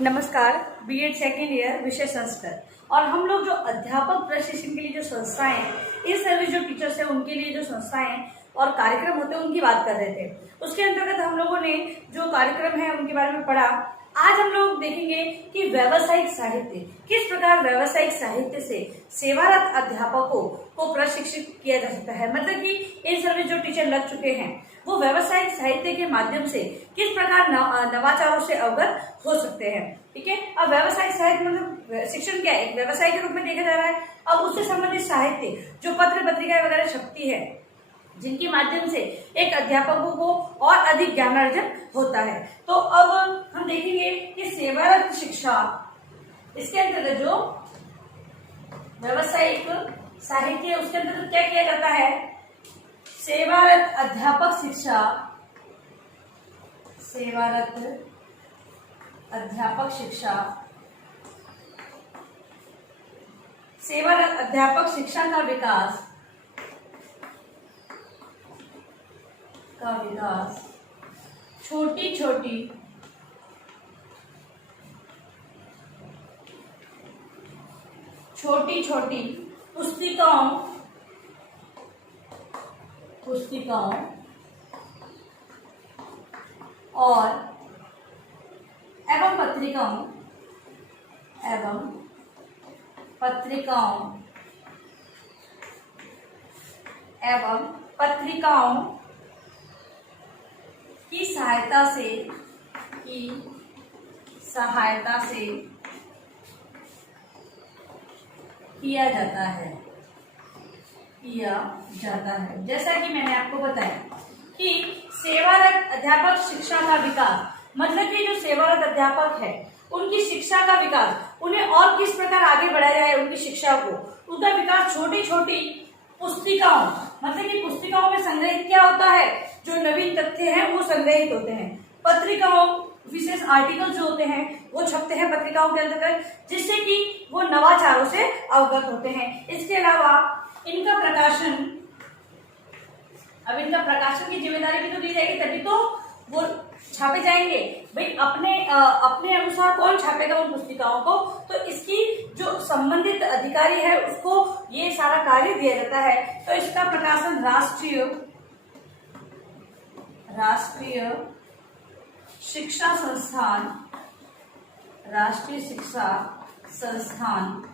नमस्कार। BEd second year विषय संस्कृत और हम लोग जो अध्यापक प्रशिक्षण के लिए जो संस्थाएं हैं, इस सर्विस जो टीचर्स हैं उनके लिए जो संस्थाएं और कार्यक्रम होते हैं उनकी बात कर रहे थे। उसके अंतर्गत हम लोगों ने जो कार्यक्रम है उनके बारे में पढ़ा। आज हम लोग देखेंगे कि व्यावसायिक साहित्य किस प्रकार व्यावसायिक साहित्य से सेवारत अध्यापकों को प्रशिक्षित किया जा सकता है। मतलब कि इन सर्विस जो टीचर लग चुके हैं वो व्यावसायिक साहित्य के माध्यम से किस प्रकार नवाचारों से अवगत हो सकते हैं। ठीक है, अब व्यावसायिक साहित्य मतलब शिक्षण क्या है, व्यवसाय के रूप में देखा जा रहा है। अब उससे संबंधित साहित्य जो पत्र पत्रिकाएं वगैरह छपती है, जिनके माध्यम से एक अध्यापकों को और अधिक ज्ञानार्जन होता है। तो अब हम देखेंगे कि सेवारत शिक्षा, इसके अंतर्गत जो व्यावसायिक साहित्य है उसके अंतर्गत क्या किया जाता है। सेवारत अध्यापक शिक्षा, सेवारत अध्यापक शिक्षा, सेवारत अध्यापक शिक्षा का विकास छोटी छोटी पुस्तिकाओं और एवं पत्रिकाओं की सहायता से किया जाता है। जैसा कि मैंने आपको बताया कि सेवारत अध्यापक शिक्षा का विकास मतलब कि जो सेवारत अध्यापक है उनकी शिक्षा का विकास, उन्हें और किस प्रकार आगे बढ़ाया जाए उनकी शिक्षा को, उनका विकास छोटी छोटी पुस्तिकाओं मतलब कि पुस्तिकाओं में संग्रहित क्या होता है, जो नवीन तथ्य हैं वो संग्रहित होते हैं। पत्रिकाओं विशेष आर्टिकल जो होते हैं वो छपते हैं पत्रिकाओं के अंतर्गत, जिससे कि वो नवाचारों से अवगत होते हैं। इसके अलावा इनका प्रकाशन की जिम्मेदारी भी तो दी जाएगी, तभी तो वो छापे जाएंगे। भाई अपने अनुसार कौन छापेगा उन पुस्तिकाओं को, तो इसकी जो संबंधित अधिकारी है उसको ये सारा कार्य दिया जाता है। तो इसका प्रकाशन राष्ट्रीय शिक्षा संस्थान, राष्ट्रीय शिक्षा संस्थान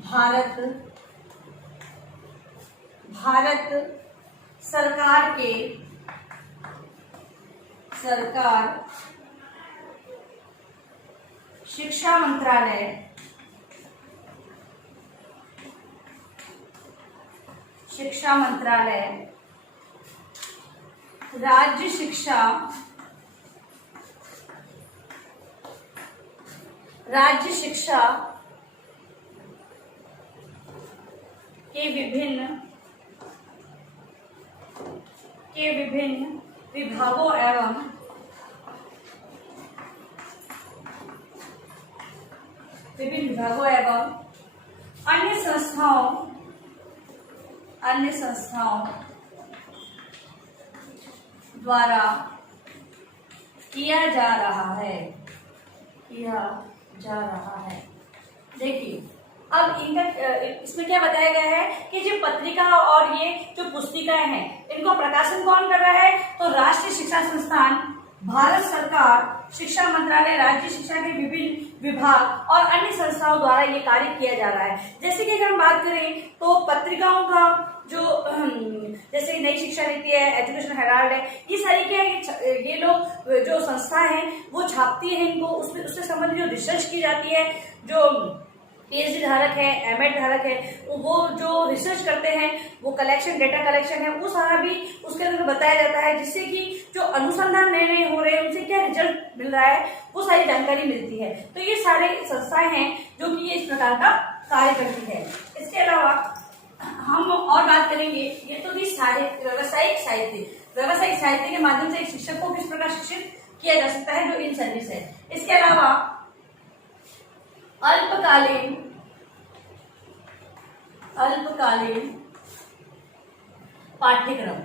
भारत सरकार शिक्षा मंत्रालय राज्य शिक्षा के विभिन्न विभागों एवं अन्य संस्थाओं द्वारा किया जा रहा है। देखिए, अब इनका इसमें क्या बताया गया है कि जो पत्रिका और ये जो पुस्तिकाएं हैं इनको प्रकाशन कौन कर रहा है, तो राष्ट्रीय शिक्षा संस्थान, भारत सरकार शिक्षा मंत्रालय, राज्य शिक्षा के विभिन्न विभाग और अन्य संस्थाओं द्वारा ये कार्य किया जा रहा है। जैसे कि अगर हम बात करें तो पत्रिकाओं का जो जैसे नई शिक्षा नीति है, एजुकेशन हेराल्ड है, ये सारी क्या है, ये लोग जो संस्था है वो छापती है इनको, उससे संबंधित जो रिसर्च की जाती है, जो पीएचडी धारक है, एमएड धारक है, वो जो रिसर्च करते हैं, वो डेटा कलेक्शन है, वो सारा भी उसके अंदर बताया जाता है, जिससे कि जो अनुसंधान नए नए हो रहे हैं उनसे क्या रिजल्ट मिल रहा है वो सारी जानकारी मिलती है। तो ये सारे संस्थाएं हैं जो कि ये इस प्रकार का कार्य करती है। इसके अलावा हम और बात करेंगे, ये तो थी व्यावसायिक साहित्य के माध्यम से एक शिक्षक को किस प्रकार शिक्षित किया जा सकता है, जो इन सर्विस है। इसके अलावा अल्पकालीन पाठ्यक्रम,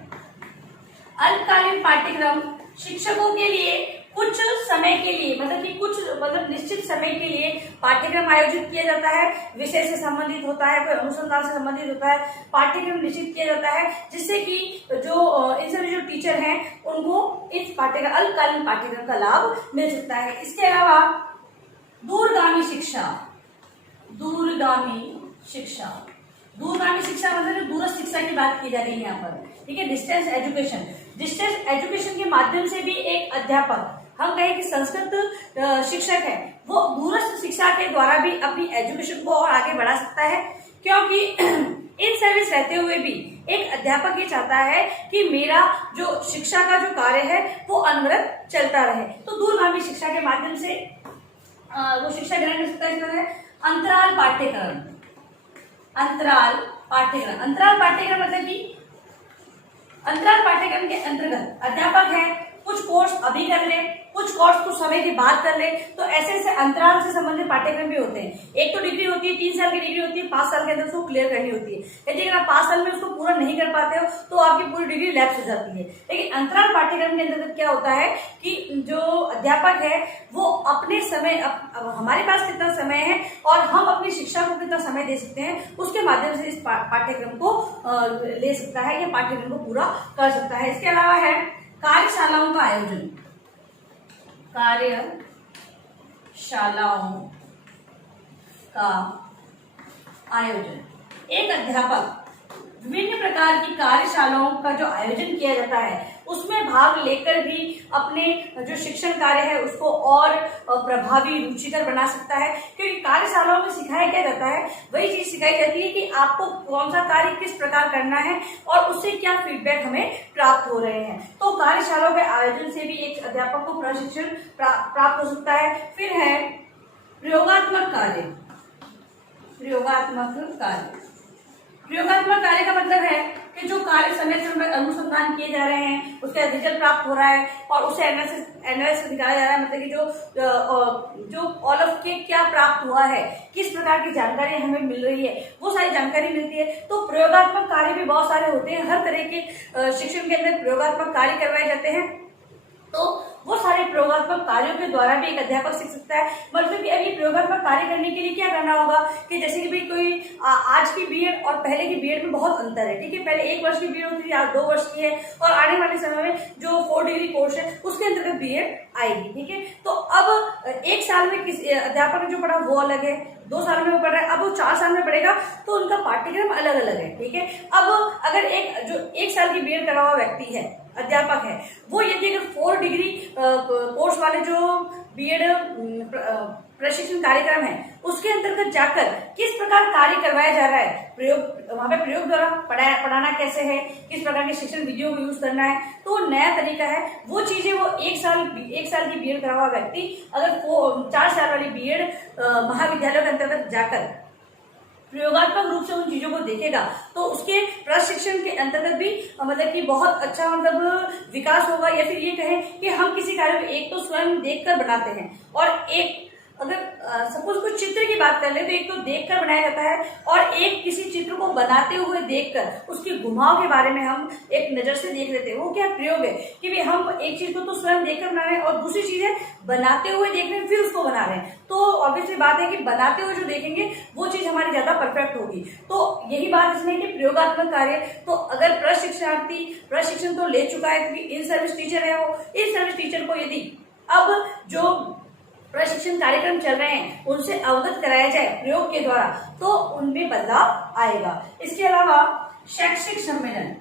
अल्पकालीन पाठ्यक्रम शिक्षकों के लिए कुछ समय के लिए मतलब निश्चित समय के लिए पाठ्यक्रम आयोजित किया जाता है, विषय से संबंधित होता है, कोई अनुसंधान से संबंधित होता है, पाठ्यक्रम निश्चित किया जाता है, जिससे कि जो इन सभी जो टीचर हैं उनको इस पाठ्यक्रम अल्पकालीन पाठ्यक्रम का लाभ मिल सकता है। इसके अलावा दूरगामी शिक्षा मतलब दूरस्थ शिक्षा की बात की जा रही है यहाँ पर, ठीक है। डिस्टेंस एजुकेशन के माध्यम से भी एक अध्यापक, हम कहें कि संस्कृत शिक्षक है, वो दूरस्थ शिक्षा के द्वारा भी अपनी एजुकेशन को और आगे बढ़ा सकता है, क्योंकि इन सर्विस रहते हुए भी एक अध्यापक ये चाहता है कि मेरा जो शिक्षा का जो कार्य है वो अनवरत चलता रहे। तो दूरगामी शिक्षा के माध्यम से वो शिक्षा ग्रहण कर सकता है। अंतराल पाठ्यक्रम मतलब कि अंतराल पाठ्यक्रम के अंतर्गत अध्यापक है कुछ कोर्स अभी कर ले, कुछ कोर्स कुछ समय के बाद कर ले, तो ऐसे अंतराल से संबंधित पाठ्यक्रम भी होते हैं। एक तो डिग्री होती है 3 साल की डिग्री होती है, 5 साल के अंदर उसको क्लियर करनी होती है। यदि अगर आप 5 साल में उसको पूरा नहीं कर पाते हो तो आपकी पूरी डिग्री लैप्स हो जाती है। लेकिन अंतराल पाठ्यक्रम के अंतर्गत क्या होता है कि जो अध्यापक है वो अपने समय, अब हमारे पास कितना समय है और हम अपनी शिक्षा को कितना समय दे सकते हैं, उसके माध्यम से इस पाठ्यक्रम को ले सकता है या पाठ्यक्रम को पूरा कर सकता है। इसके अलावा है कार्यशालाओं का आयोजन। एक अध्यापक विभिन्न प्रकार की कार्यशालाओं का जो आयोजन किया जाता है उसमें भाग लेकर भी अपने जो शिक्षण कार्य है उसको और प्रभावी, रुचिकर बना सकता है, क्योंकि कार्यशालाओं में सिखाया क्या जाता है, वही चीज सिखाई जाती है कि आपको कौन सा कार्य किस प्रकार करना है और उससे क्या फीडबैक हमें प्राप्त हो रहे हैं। तो कार्यशालाओं के आयोजन से भी एक अध्यापक को प्रशिक्षण प्राप्त हो सकता है। फिर है प्रयोगात्मक कार्य का मतलब है कि जो कार्य समय समय अनुसंधान किए जा रहे हैं उसका रिजल्ट प्राप्त हो रहा है और उसे एनालिसिस निकाला जा रहा है, मतलब कि जो ऑल ऑफ के क्या प्राप्त हुआ है, किस प्रकार की जानकारी हमें मिल रही है, वो सारी जानकारी मिलती है। तो प्रयोगात्मक कार्य भी बहुत सारे होते हैं, हर तरह के शिक्षण के अंदर प्रयोगात्मक कार्य करवाए जाते हैं। तो वो सारे प्रयोगात्मक कार्यों के द्वारा भी एक अध्यापक सीख सकता है। मतलब कि अभी प्रयोगात्मक कार्य करने के लिए क्या करना होगा कि जैसे कि भाई कोई आज की बीएड और पहले की बीएड में बहुत अंतर है, ठीक है। पहले 1 वर्ष की बीएड होती थी, आज 2 वर्ष की है, और आने वाले समय में जो 4 डिग्री कोर्स है उसके अंतर्गत बीएड आएगी, ठीक है। तो अब 1 साल में किस अध्यापक ने जो पढ़ा वो अलग है, 2 साल में वो पढ़ रहा है, अब वो 4 साल में पढ़ेगा, तो उनका पाठ्यक्रम अलग अलग है, ठीक है। अब अगर जो 1 साल की बीएड करा हुआ व्यक्ति है, अध्यापक है, वो यदि अगर 4 डिग्री कोर्स वाले जो बीएड प्रशिक्षण कार्यक्रम है उसके अंतर्गत जाकर किस प्रकार कार्य करवाया जा रहा है, वहां पे प्रयोग द्वारा पढ़ाना कैसे है, किस प्रकार के शिक्षण विधियों को यूज करना है, तो वो नया तरीका है। वो चीजें वो 1 साल की बीएड करा हुआ व्यक्ति अगर 4 साल वाली बीएड महाविद्यालय के अंतर्गत जाकर प्रयोगात्मक रूप से उन चीजों को देखेगा तो उसके प्रशिक्षण के अंतर्गत भी मतलब कि बहुत अच्छा मतलब विकास होगा। या फिर ये कहें कि हम किसी कार्य को एक तो स्वयं देखकर बनाते हैं और एक अगर सपोज कुछ चित्र की बात कर ले तो एक तो देखकर बनाया जाता है और एक किसी चित्र को बनाते हुए देखकर उसके घुमाव के बारे में हम एक नजर से देख लेते हैं। वो क्या प्रयोग है कि भाई हम एक चीज को तो स्वयं देखकर बना रहे हैं और दूसरी चीज है बनाते हुए देख रहे हैं फिर उसको बना रहे हैं। तो ऑब्वियसली बात है कि बनाते हुए जो देखेंगे वो चीज हमारी ज्यादा परफेक्ट होगी। तो यही बात इसमें कि प्रयोगात्मक कार्य, तो अगर प्रशिक्षणार्थी प्रशिक्षण तो ले चुका है क्योंकि इन सर्विस टीचर है, वो इन सर्विस टीचर को यदि अब जो प्रशिक्षण कार्यक्रम चल रहे हैं उनसे अवगत कराया जाए प्रयोग के द्वारा तो उनमें बदलाव आएगा। इसके अलावा शैक्षिक सम्मेलन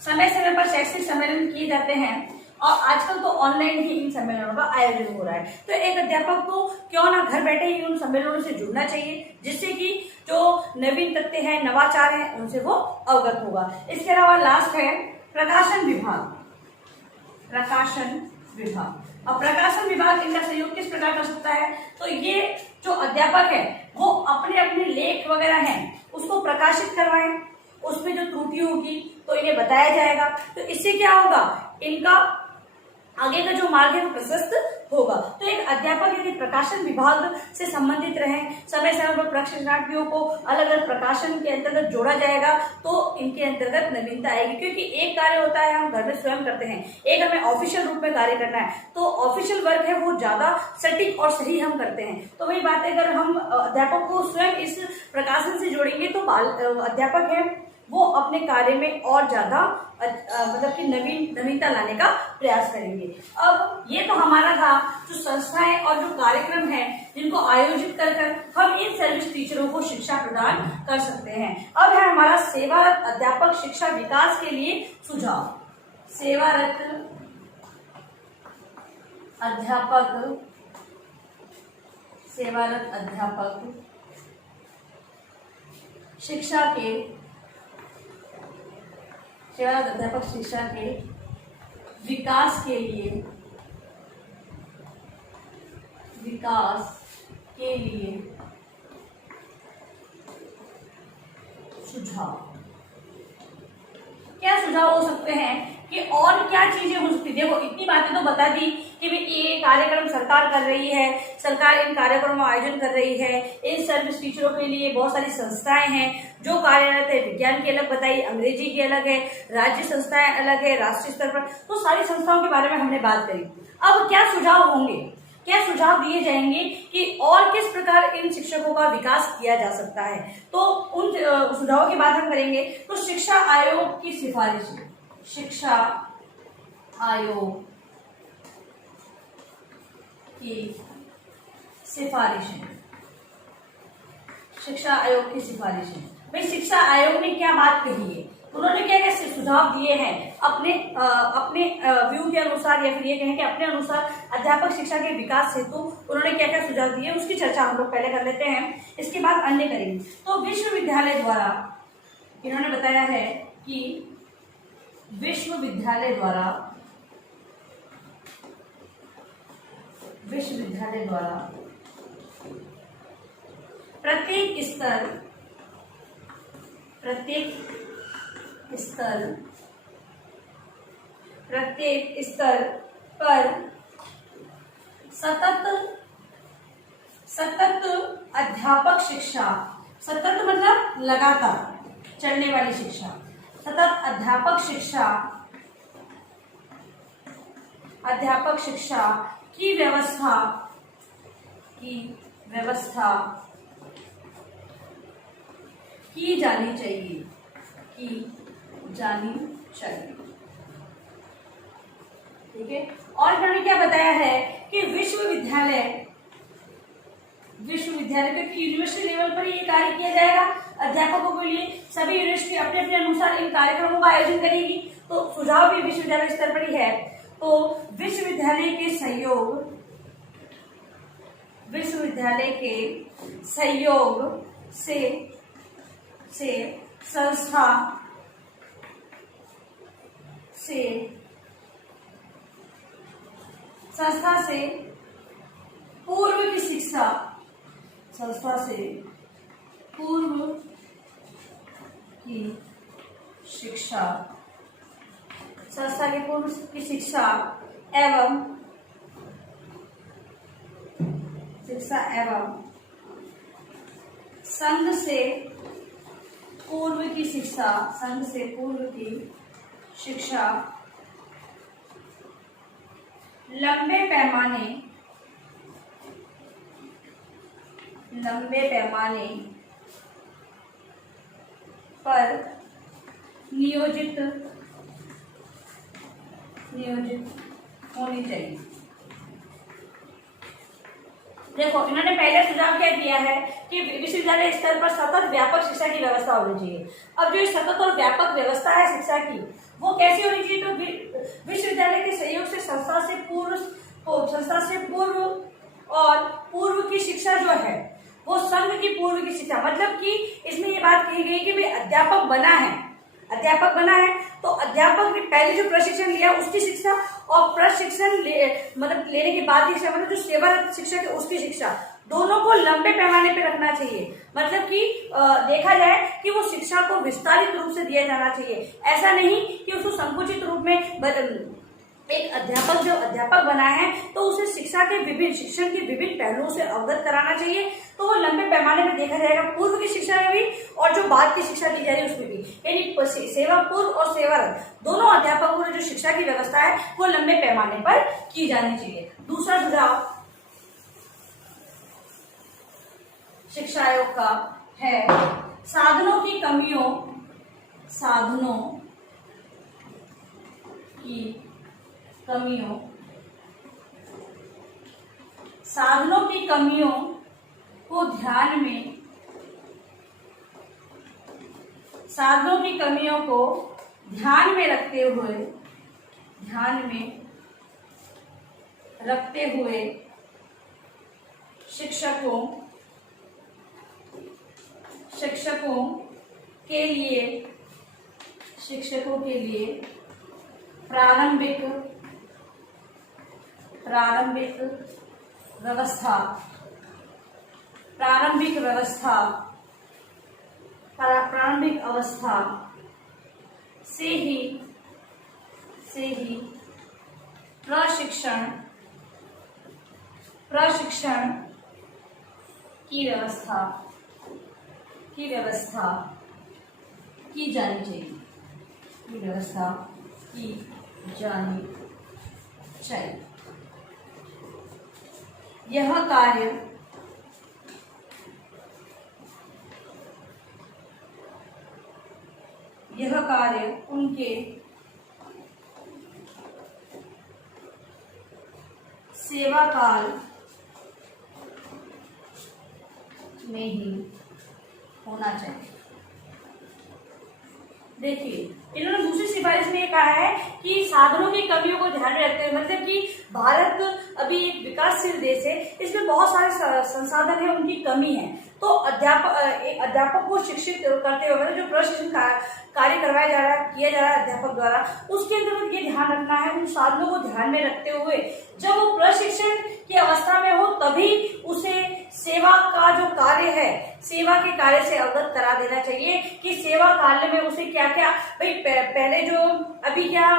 समय समय पर शैक्षिक सम्मेलन किए जाते हैं और आजकल तो ऑनलाइन ही इन सम्मेलनों का आयोजन हो रहा है। तो एक अध्यापक को क्यों ना घर बैठे ही उन सम्मेलनों से जुड़ना चाहिए जिससे कि जो नवीन तथ्य है, नवाचार है, उनसे वो अवगत होगा। इसके अलावा लास्ट है प्रकाशन विभाग। अब प्रकाशन विभाग इनका सहयोग किस प्रकार कर सकता है, तो ये जो अध्यापक है वो अपने अपने लेख वगैरह हैं उसको प्रकाशित करवाएं, उसमें जो त्रुटि होगी तो इन्हें बताया जाएगा। तो इससे क्या होगा, इनका आगे का जो मार्ग है वो प्रशस्त होगा। तो एक अध्यापक यदि प्रकाशन विभाग से संबंधित रहे, समय समय पर प्रशिक्षणार्थियों को अलग अलग प्रकाशन के अंतर्गत जोड़ा जाएगा तो इनके अंतर्गत नवीनता आएगी। क्योंकि एक कार्य होता है हम घर में स्वयं करते हैं, एक हमें ऑफिशियल रूप में कार्य करना है, तो ऑफिशियल वर्क है वो ज्यादा सटीक और सही हम करते हैं। तो वही बात है, अगर हम अध्यापक को स्वयं इस प्रकाशन से जोड़ेंगे तो अध्यापक है वो अपने कार्य में और ज्यादा मतलब कि नवीनता लाने का प्रयास करेंगे। अब ये तो हमारा था जो संस्थाएं और जो कार्यक्रम है जिनको आयोजित कर हम इन सर्विस टीचरों को शिक्षा प्रदान कर सकते हैं। अब है हमारा सेवारत अध्यापक शिक्षा विकास के लिए सुझाव। सेवारत अध्यापक शिक्षा के विकास के लिए सुझाव। क्या सुझाव हो सकते हैं कि और क्या चीजें हो सकती है? देखो इतनी बातें तो बता दी कि भाई ये कार्यक्रम सरकार कर रही है, सरकार इन कार्यक्रमों का आयोजन कर रही है, इन सर्विस टीचरों के लिए बहुत सारी संस्थाएं हैं जो कार्यरत है। विज्ञान की अलग बताई, अंग्रेजी की अलग है, राज्य संस्थाएं अलग है, राष्ट्रीय स्तर पर, तो सारी संस्थाओं के बारे में हमने बात करी। अब क्या सुझाव होंगे, क्या सुझाव दिए जाएंगे कि और किस प्रकार इन शिक्षकों का विकास किया जा सकता है? तो उन सुझावों की बात हम करेंगे। तो शिक्षा आयोग की सिफारिशें, शिक्षा आयोग की सिफारिशें, शिक्षा आयोग की सिफारिशें। भाई शिक्षा आयोग ने क्या बात कही है, उन्होंने क्या क्या सुझाव दिए हैं अपने व्यू के अनुसार, या फिर ये कहें कि अपने अनुसार अध्यापक शिक्षा के विकास हेतु उन्होंने क्या क्या सुझाव दिए, उसकी चर्चा हम लोग पहले कर लेते हैं, इसके बाद अन्य करेंगे। तो विश्वविद्यालय द्वारा इन्होंने बताया है कि विश्वविद्यालय द्वारा प्रत्येक स्तर पर सतत अध्यापक शिक्षा, सतत मतलब लगातार चलने वाली शिक्षा, सतत अध्यापक शिक्षा की व्यवस्था की जानी चाहिए। ठीक है। और इन्होंने क्या बताया है कि विश्वविद्यालय क्योंकि यूनिवर्सिटी लेवल पर ये कार्य किया जाएगा अध्यापकों के लिए, सभी यूनिवर्सिटी अपने अपने अनुसार इन कार्यक्रमों का आयोजन करेगी, तो सुझाव भी विश्वविद्यालय स्तर पर ही है। तो विश्वविद्यालय के सहयोग से संस्था से पूर्व की शिक्षा, संस्था के पूर्व की शिक्षा एवं संघ से पूर्व की शिक्षा लंबे पैमाने पर नियोजित होनी चाहिए। देखो इन्होंने पहले सुझाव क्या दिया है कि विश्वविद्यालय स्तर पर सतत व्यापक शिक्षा की व्यवस्था होनी चाहिए। अब जो सतत और व्यापक व्यवस्था है शिक्षा की, वो कैसी होनी चाहिए? तो विश्वविद्यालय के सहयोग से संस्था से पूर्व की शिक्षा जो है वो संघ की पूर्व की शिक्षा, मतलब कि इसमें ये बात कही गई कि भाई अध्यापक बना है तो अध्यापक ने पहले जो प्रशिक्षण लिया उसकी शिक्षा, और प्रशिक्षण मतलब लेने के बाद की शिक्षा, मतलब जो सेवारत शिक्षक है उसकी शिक्षा, दोनों को लंबे पैमाने पे रखना चाहिए। मतलब कि देखा जाए कि वो शिक्षा को विस्तारित रूप से दिया जाना चाहिए, ऐसा नहीं कि उसको संकुचित रूप में एक अध्यापक जब अध्यापक बना है तो उसे शिक्षण के विभिन्न पहलुओं से अवगत कराना चाहिए। तो वो लंबे पैमाने पर देखा जाएगा, पूर्व की शिक्षा में भी और जो बाद की शिक्षा दी जा रही है उसमें भी, यानी सेवा पूर्व और सेवारत दोनों अध्यापकों की जो शिक्षा की व्यवस्था है वो लंबे पैमाने पर की जानी चाहिए। दूसरा सुझाव शिक्षा आयोग का है साधनों की कमियों को ध्यान में रखते हुए शिक्षकों के लिए प्रारंभिक अवस्था से ही प्रशिक्षण की व्यवस्था की जानी चाहिए। यह कार्य उनके सेवा काल में ही होना चाहिए। देखिए, इन्होंने दूसरी सिफारिश में ये कहा है कि साधनों की कमियों को ध्यान में रखते हुए, मतलब कि भारत अभी एक विकासशील देश है, इसमें बहुत सारे संसाधन है, उनकी कमी है। तो अध्यापक को शिक्षित करते हुए, मतलब जो प्रशिक्षण कार्य किया जा रहा है अध्यापक द्वारा, उसके अंदर ये ध्यान रखना है, उन साधनों को ध्यान में रखते हुए जब वो प्रशिक्षण की अवस्था में हो तभी उसे सेवा का जो कार्य है, सेवा के कार्य से अवगत करा देना चाहिए कि सेवा कार्य में उसे क्या क्या, भाई पहले जो अभी क्या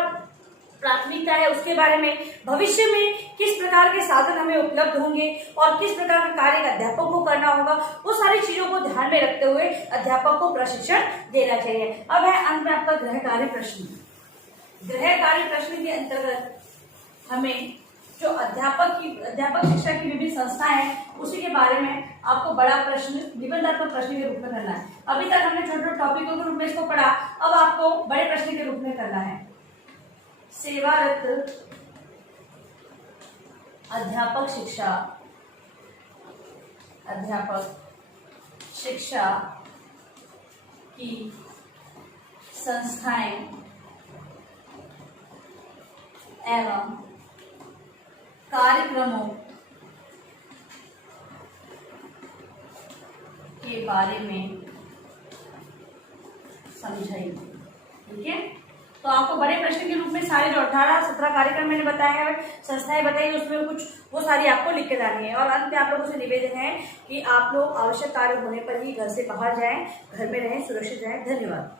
प्राथमिकता है उसके बारे में, भविष्य में किस प्रकार के साधन हमें उपलब्ध होंगे और किस प्रकार का कार्य अध्यापक को करना होगा, वो सारी चीजों को ध्यान में रखते हुए अध्यापक को प्रशिक्षण देना चाहिए। अब है अंत में आपका गृह कार्य प्रश्न। गृह कार्य प्रश्न के अंतर्गत हमें जो अध्यापक शिक्षा की विभिन्न संस्थाएं हैं उसी के बारे में आपको बड़ा प्रश्न, निबंधात्मक प्रश्न के रूप में करना है। अभी तक हमने छोटे छोटे टॉपिकों के रूप में इसको पढ़ा, अब आपको बड़े प्रश्न के रूप में करना है। सेवारत अध्यापक शिक्षा की संस्थाएं एवं कार्यक्रमों के बारे में समझाइए। ठीक है, तो आपको बड़े प्रश्न के रूप में सारे जो 18-17 कार्यक्रम मैंने बताए हैं, संस्थाएं बताई, उसमें कुछ वो सारी आपको लिख के जानी है। और अंत में आप लोगों से निवेदन है कि आप लोग आवश्यक कार्य होने पर ही घर से बाहर जाएं, घर में रहें, सुरक्षित रहें। धन्यवाद।